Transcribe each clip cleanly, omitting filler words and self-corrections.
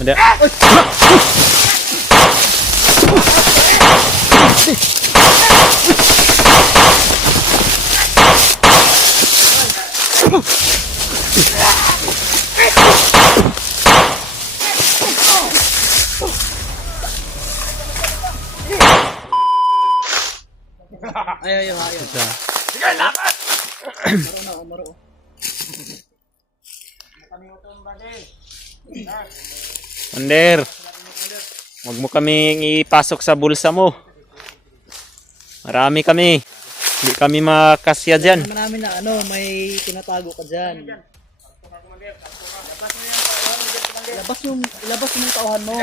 Ada. Ayo. Sige, lapat! Maro. Under. Huwag mo kaming ipasok sa bulsa mo. Marami kami. Hindi kami makasya dyan. Marami na may tinatago ka dyan. Ilabas mo yung tauhan mo.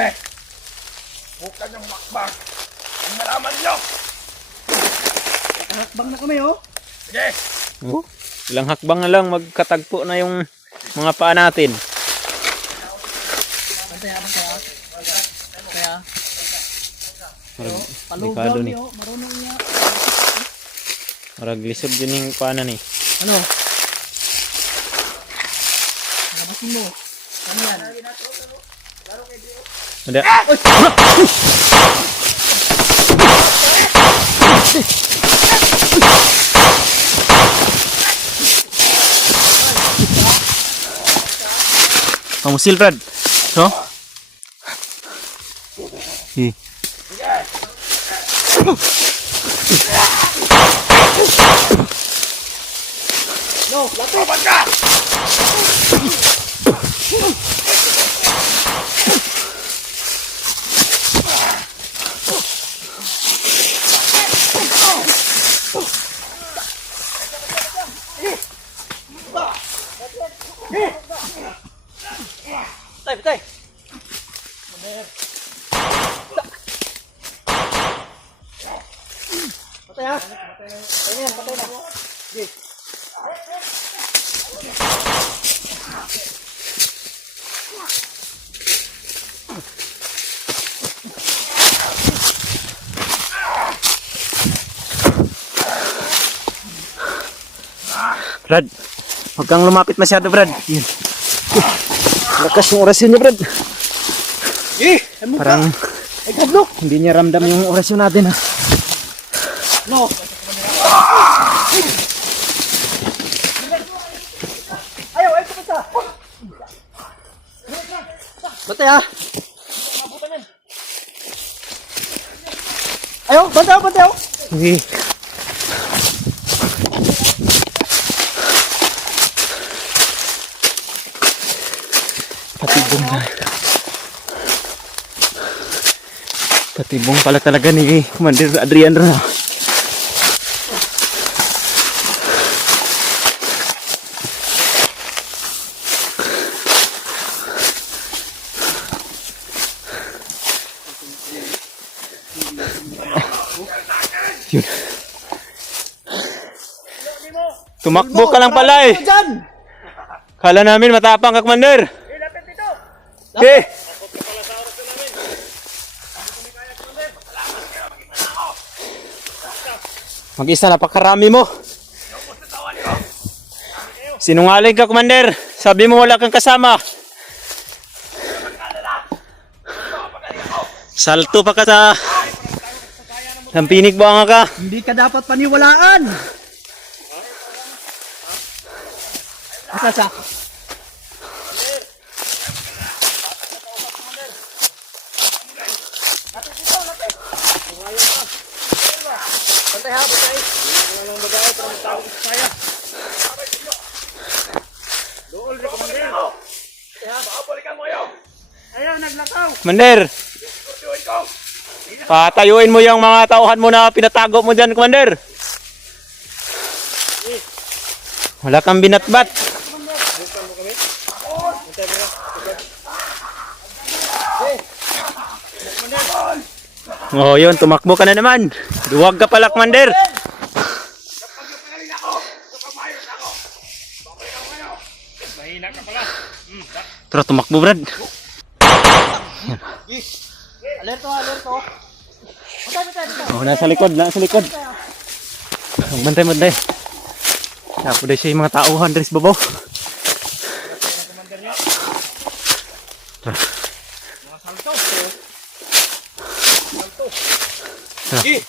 Huwag ka niyong makbang. Ang nalaman niyo! Hakbang na kami, oh. Sige! Oh, ilang hakbang na lang magkatagpo na yung mga paa natin. Bantaya. Delikado Palugaw ni. niyo, marunong niya. Marag lisod din yung paa na ni. Ano? Labas mo. Ano yan? Ada. Pamusil, Brad. So? No, lapit! Laban ka! Patay! Patay ha? Patay na. Sige. Brad, huwag kang lumapit masyado, Brad. Yan. Lakas yung orasyon niya, Brad. Parang Ay, kablok! hindi niya ramdam yung orasyon natin, ha. No! Ayaw, kumasa! Patay ha? Ayaw, bantaw! Sige. Patibong na. Patibong pala talaga ni Commander Adrian na. Yun. Tumakbo ka lang pala eh. Diyan! Kala namin matapang ka, Commander. Eh! Mag-isa, napakarami mo. Sinungaling ka, Commander. Sabi mo wala kang kasama. Salto pa ka sa Lampinig buanga ka. Hindi ka dapat paniwalaan! Asa siya? Bantay ha, bantay. Walang bagay para magtawag sa saya. Dool rin Commander. Babalikan mo yun! Ayaw, naglakaw. Commander, Iskursyuhin ko! patayuin mo yung mga tauhan mo na pinatago mo dyan, Commander. Wala kang binatbat. Oh, yun, tumakbo ka na naman. Duwag ka pala, Commander. Pero tumakbo, Brad. Alerto, alerto. Oh, nasa likod, nasa likod. Bantay. Tapo dahil siya yung mga tauhan dari sa babaw. Sige.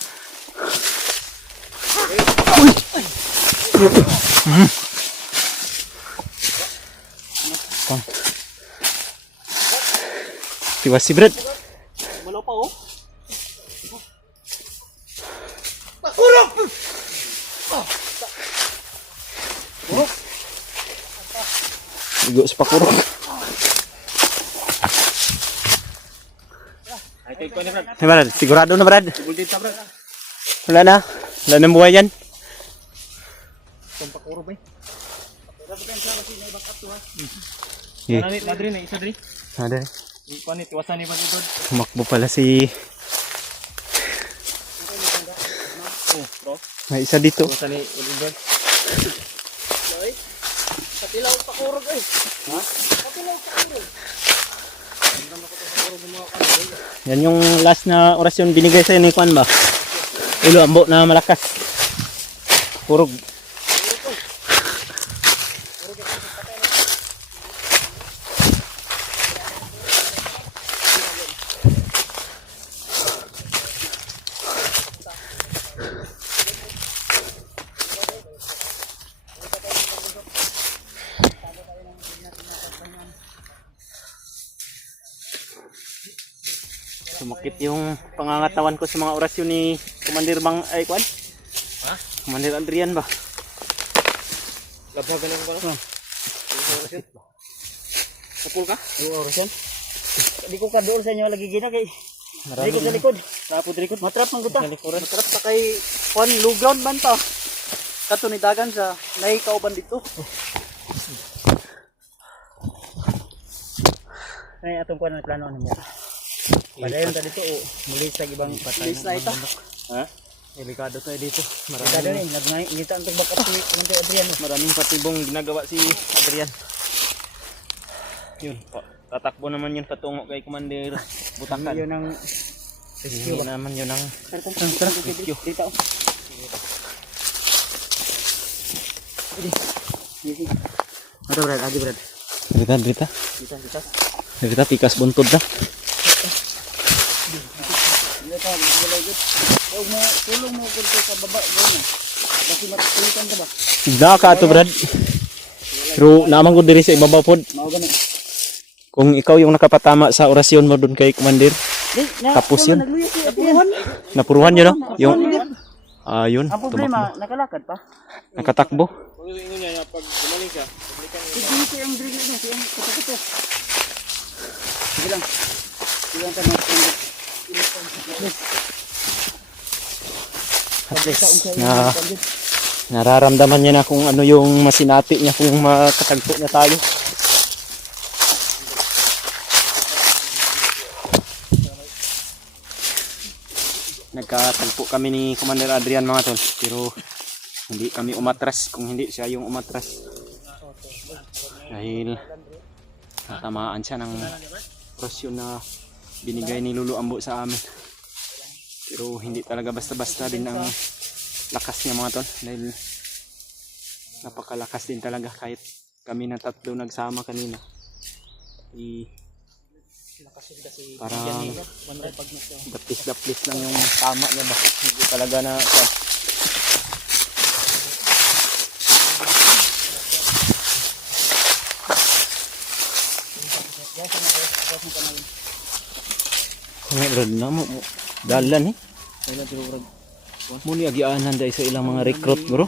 Tiwas si Brad. Malaw pa oh. Igo sa pakurok. Ay, take ko na Brad. Hey Brad, sigurado na Brad. Bulldit ta Brad. Wala na. Wala na buhay yan. Itong pakuro ba eh. Yeah. Ano na drin eh, isa drin. Ada. Ikaw ni, tiwasan ni Brad Idod. Tumakbo pala si... Oh, bro. May isa dito. Tiwasan ni Idod. Ay, patilaw pakuro eh. Ha? Patilaw pakuro. Yan yung last na orasyon binigay sa'yo ni Juan ba? Ulo, ambo na malakas. Purog. Sumakit yung pangangatawan ko sa mga orasyon ni Commander Bang ay Juan. Ha? Commander Adrian ba? Labagan lang ba? Kapul ka? Yung orasyon? Hindi ko ka doon sa inyo lagi gina kay. Hindi ko sa likod. Tapos likod. Matrap man guta. Matrap ta kay Juan low ground man ta. Kato ni dagan sa nahi kauban dito. Ay atong kuan ang plano niya. Padayon ta dito o muli sa ibang patay. Muli sa ita. Ha? Delikado tayo dito. Delikado ni nagnay ngita ang backup si Commander Adrian. Maraming patibong ginagawa si Adrian. Yun, tatakbo naman yun patungo kay Commander Butakan. Yun ang rescue naman yun ang rescue. Dito. Ada Brad, lagi Brad. Derita. Kita. Derita tikas buntod na. Dito ta, lagi. Huwag mo tulong mo kunti sa baba gawin. Kasi matutulitan ka ba? Tigna ka ato Brad. Pero naman ko diri sa ibabaw pod. Mao gani. Kung ikaw yung nakapatama sa orasyon mo doon kay Commander, tapos yun. Napuruhan yun no? Yung yun, Ang problema, tumakbo. nakalakad pa. Nakatakbo. Pag gumaling siya, sige siya ang drill niya, siya ang katakot. Sige lang. Sige lang tayo. At least, nararamdaman niya na kung ano yung masinati niya kung makatagpo niya tayo. Nagkatagpo kami ni Commander Adrian mga tol, pero hindi kami umatras kung hindi siya yung umatras. Dahil natamaan siya ng orasyon na binigay ni Lulu Ambo sa amin. Pero hindi talaga basta-basta din ang lakas niya mga tol, dahil napakalakas din talaga kahit kami na tatlo nagsama kanina. Para dapis-dapis lang yung tama niya ba, hindi talaga na Rod na mo dalan eh. Muli agianan dahil sa ilang mga recruit bro.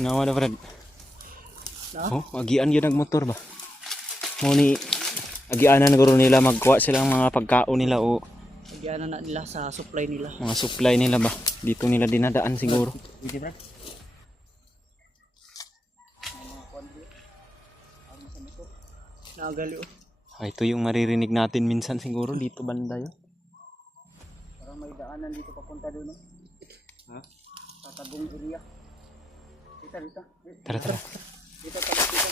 Nawa na Brad. Oh, agian yun nagmotor ba? Muni agianan guro nila magkuha silang mga pagkaon nila o Agianan na nila sa supply nila. mga supply nila ba? Dito nila dinadaan siguro. Hindi ba? Nagali oh. Ito yung maririnig natin minsan siguro dito banda yun. Parang may daanan dito papunta doon oh. Ha? Sa tabong area. Dito. Tara. Dito tayo dito.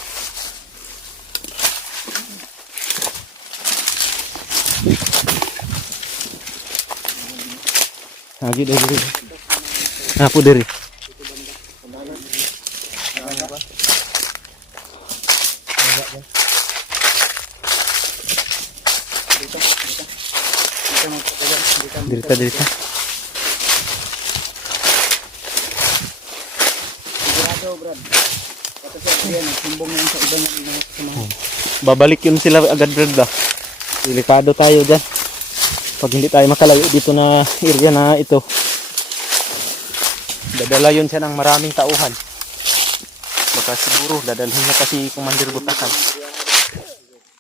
Lagi diri. Napo diri. Dirita, dirita. Sigurado, Brad. Kasi yan, sumbong na yun sa iba ng mga kasamahan. Babalik yun sila agad, Brad ba? Delikado tayo dyan. Pag hindi tayo makalayo dito na area na ito, dadala yun siya ng maraming tauhan. Baka siguro dadalhin niya kasi Commander Butakan.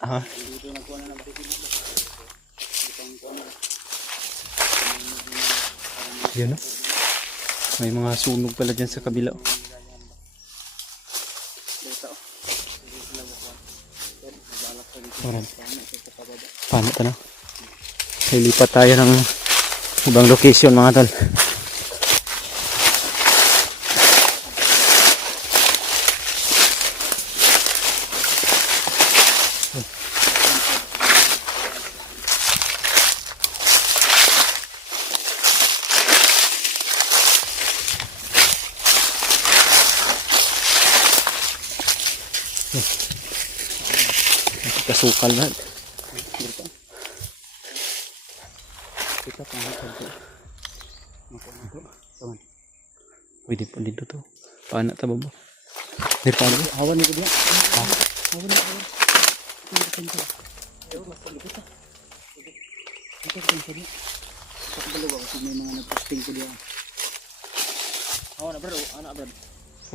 Aha. Yan o. May mga sunog pala dyan sa kabila. Paano ito na? Lilipat tayo ng ibang location mga tol. Kasukal na. Kita pangakal ko. Pwede po dito to. Paano ito baba? Dari paano? Hawan ni ko dia.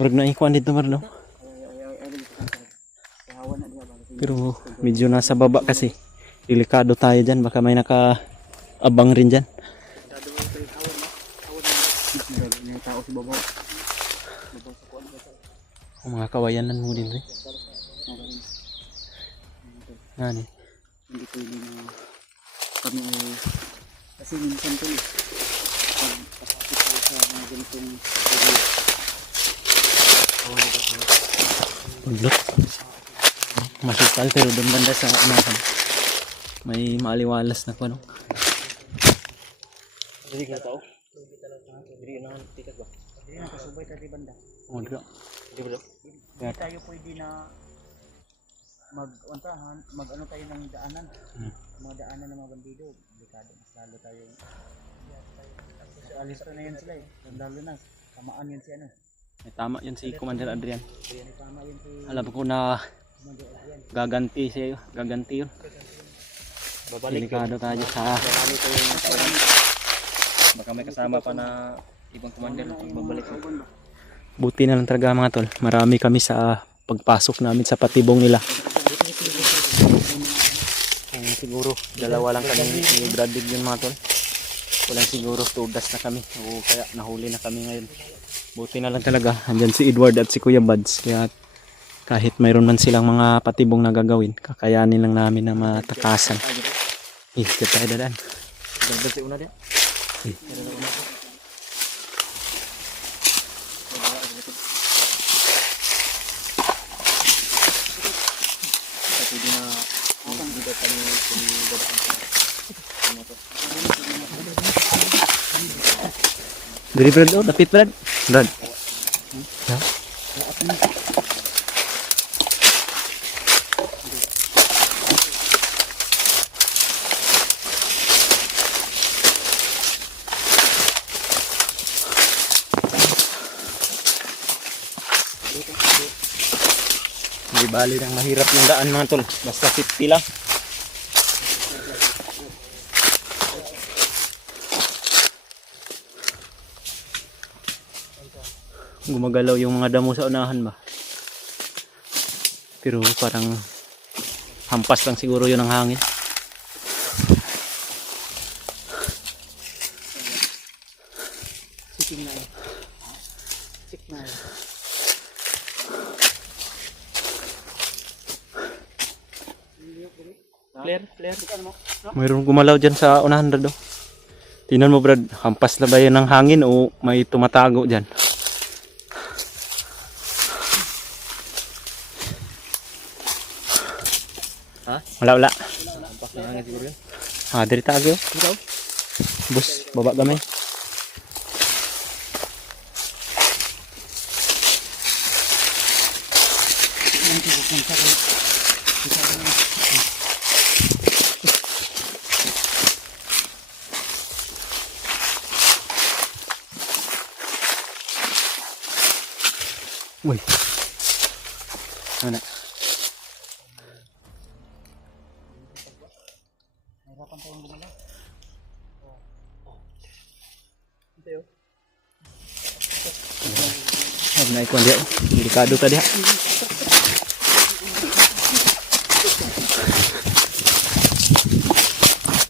Urag na ikuan dito mar no? Pero medyo nasa baba kasi. Delikado tayo dyan. Baka may naka-abang rin dyan. Oh, mga kawayanan mo din rin. Ngani. Hindi pwede na kami ay kasi minsan to pag pasapit tayo sa mga ganitong Pudlot. Masukal pero doon banda sa unahan. May maaliwalas na kuno. Dili ka tao. Dili na tikas ba? Dili na kasubay tayo banda. Oh, dito. Hindi tayo pwede na mag-untahan, mag-ano tayo ng daanan. Mga daanan ng mga bandido, delikado. Mas lalo tayo. Alis na yan sila eh. Lalo na, tamaan yan si ano. May tama yun si Commander Adrian. Tama yan si Alam ko na Commander Adrian. gaganti siya. Gaganti yun. Delikado tayo sa... Baka may kasama pa na ibang commander na pagbabalik. Buti na lang talaga mga tol. Marami kami sa pagpasok namin sa patibong nila. Siguro dalawa lang kami ni Bradley yun mga tol. Walang siguro tudas na kami. O kaya nahuli na kami ngayon. Buti na lang talaga. Andyan si Edward at si Kuya Buds. Kaya kahit mayroon man silang mga patibong na gagawin, kakayanin lang namin na matakasan. Dito tayo dadaan. Dagdag si una dia. Dari Brad, oh, dapit Brad. Brad. Ya. Hindi bali nang mahirap yung daan mga tol. Basta safety lang. Gumagalaw yung mga damo sa unahan ba. Pero parang hampas lang siguro yun ang hangin. Siting na. Sik na. Clear. Mayroong gumalaw dyan sa unahan Brad. Tingnan mo Brad, hampas na ba yan ng hangin o may tumatago dyan? Ha? Wala. Hampas na hangin siguro yun. Ah, diri tayo. Bus, baba kami. Uy. Ano? Huwag na ikuan diya. Delikado ta diya.